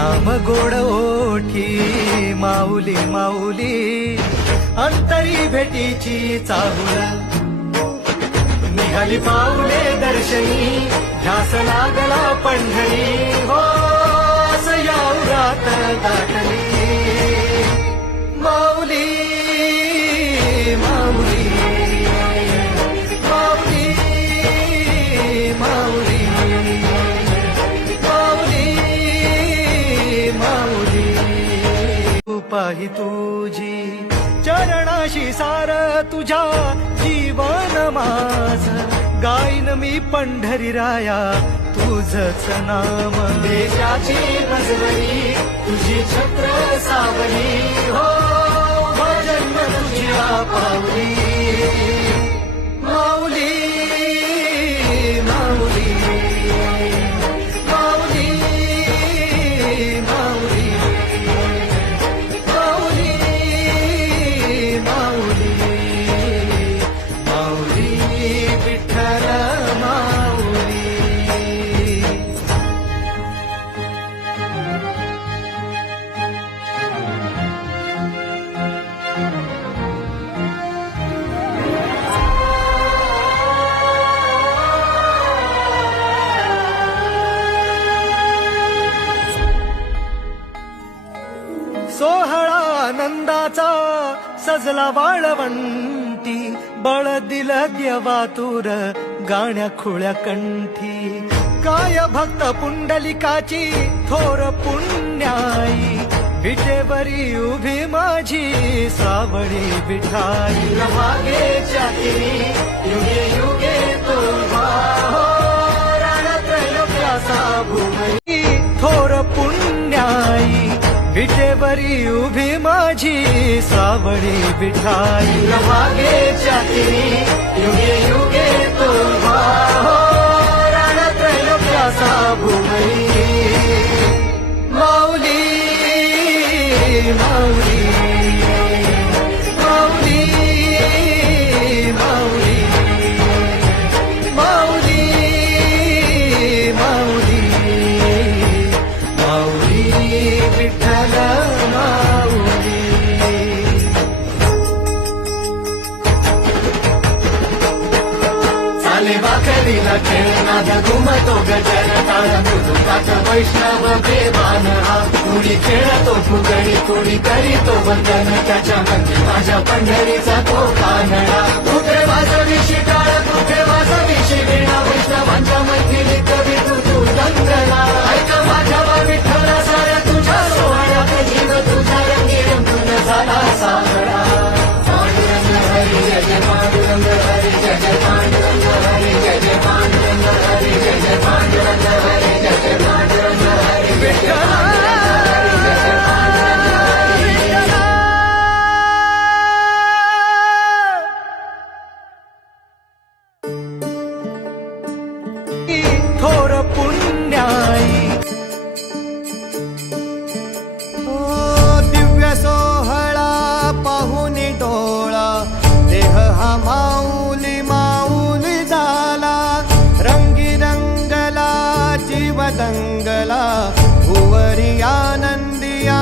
नाम गोड ओठी माऊली माऊली अंतरी भेटीची चाहुल. निघाली पाऊले दर्शनी ध्यास लागला पंढरी हो. पाही तुझी चरणाशी सार तुझ्या जीवन माझ. गाईन मी पंढरी राया तुझच नाम. देशाची मजवरी तुझी छत्र सावली. हो, हो जन्म तुझ्या पावली. सजला वाळवंटी बळ दिल देवातूर गाण्या खुळ्या कंठी. काय भक्त पुंडलिकाची थोर पुण्याई. विटेवरी उभी माझी सावळी विठाई. मागे विटेवरी उभी माझी सावळी बिठाई. मागे चाकरी युगे युगे खेळनाद घुमतो गजर ताळ वैष्णव देवान हा. कुणी खेळतो फुगडी कुणी करीतो वंदन. त्याच्या म्हणजे माझ्या पंढरीचा तो कानडा. कुठे वाजवी शिटाळ कुठे वाजवी शिवीणा वैष्णवांच्या मैथिली कवी तू तू दंगला ऐक माझ्या विठ्ठला साऱ्या तुझ्या सोहळ्यात जीव तुझ्या रंगी रंगून झाला सारा मंगला भुवरिया नंदिया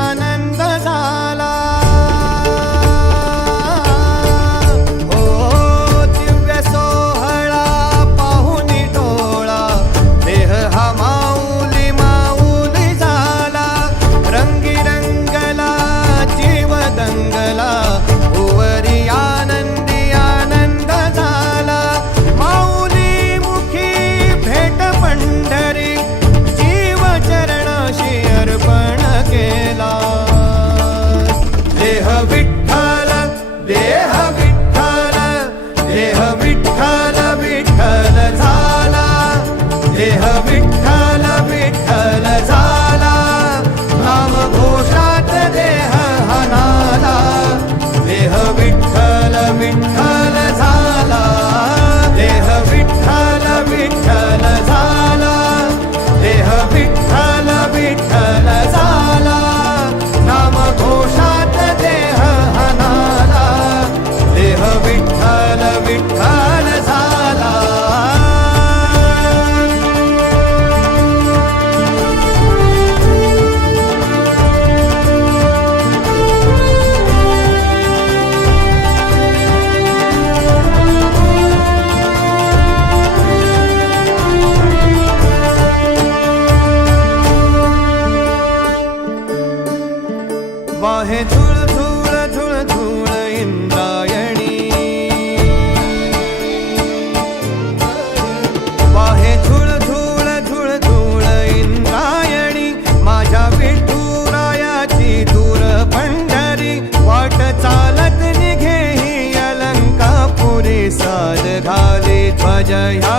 ದೇಹ ಬಿಟ್ಟ जया